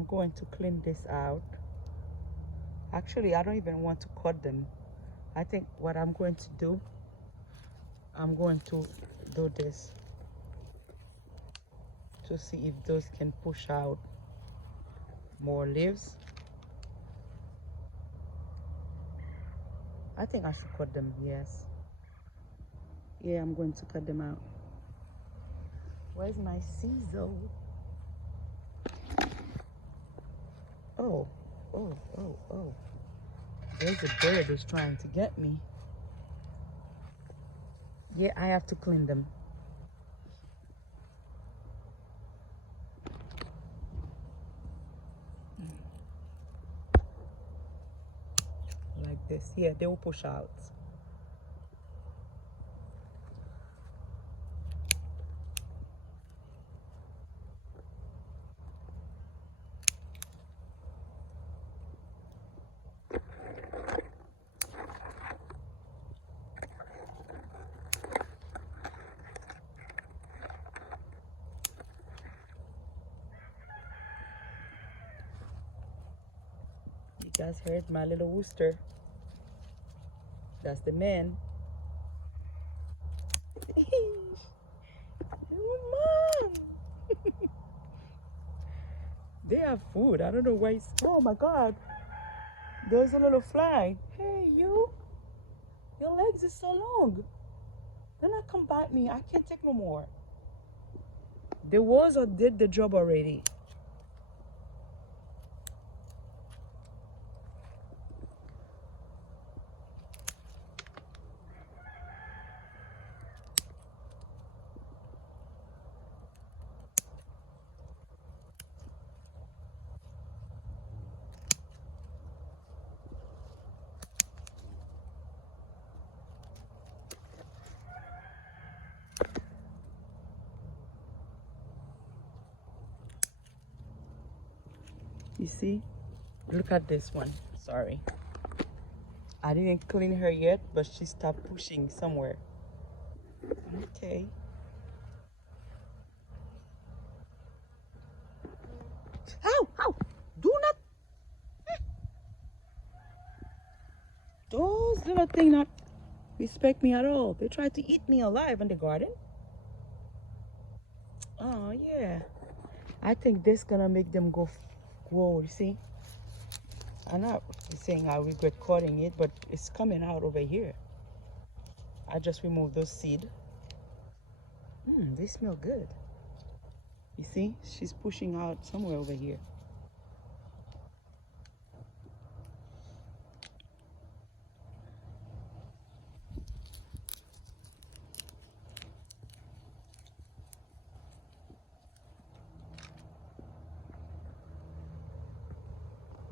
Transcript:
I'm going to clean this out. Actually, I don't even want to cut them. I think what I'm going to do, I'm going to do this to see if those can push out more leaves. I think I should cut them, yes. Yeah, I'm going to cut them out. Where's my sizzle? Oh, oh, oh, oh. There's a bird who's trying to get me. Yeah, I have to clean them. Like this. Yeah, they will push out. You guys heard my little rooster. That's the man. Mom! They have food. I don't know why it's... Oh my God. There's a little fly. Hey, you. Your legs is so long. Then I come bite me. I can't take no more. The walls did the job already. You see? Look at this one. Sorry. I didn't clean her yet, but she stopped pushing somewhere. Okay. Ow! Ow! Do not... Those little things not respect me at all. They try to eat me alive in the garden. Oh, yeah. I think this gonna make them grow, you see? I'm not saying I regret cutting it, but it's coming out over here. I just removed those seeds. They smell good. You see? She's pushing out somewhere over here.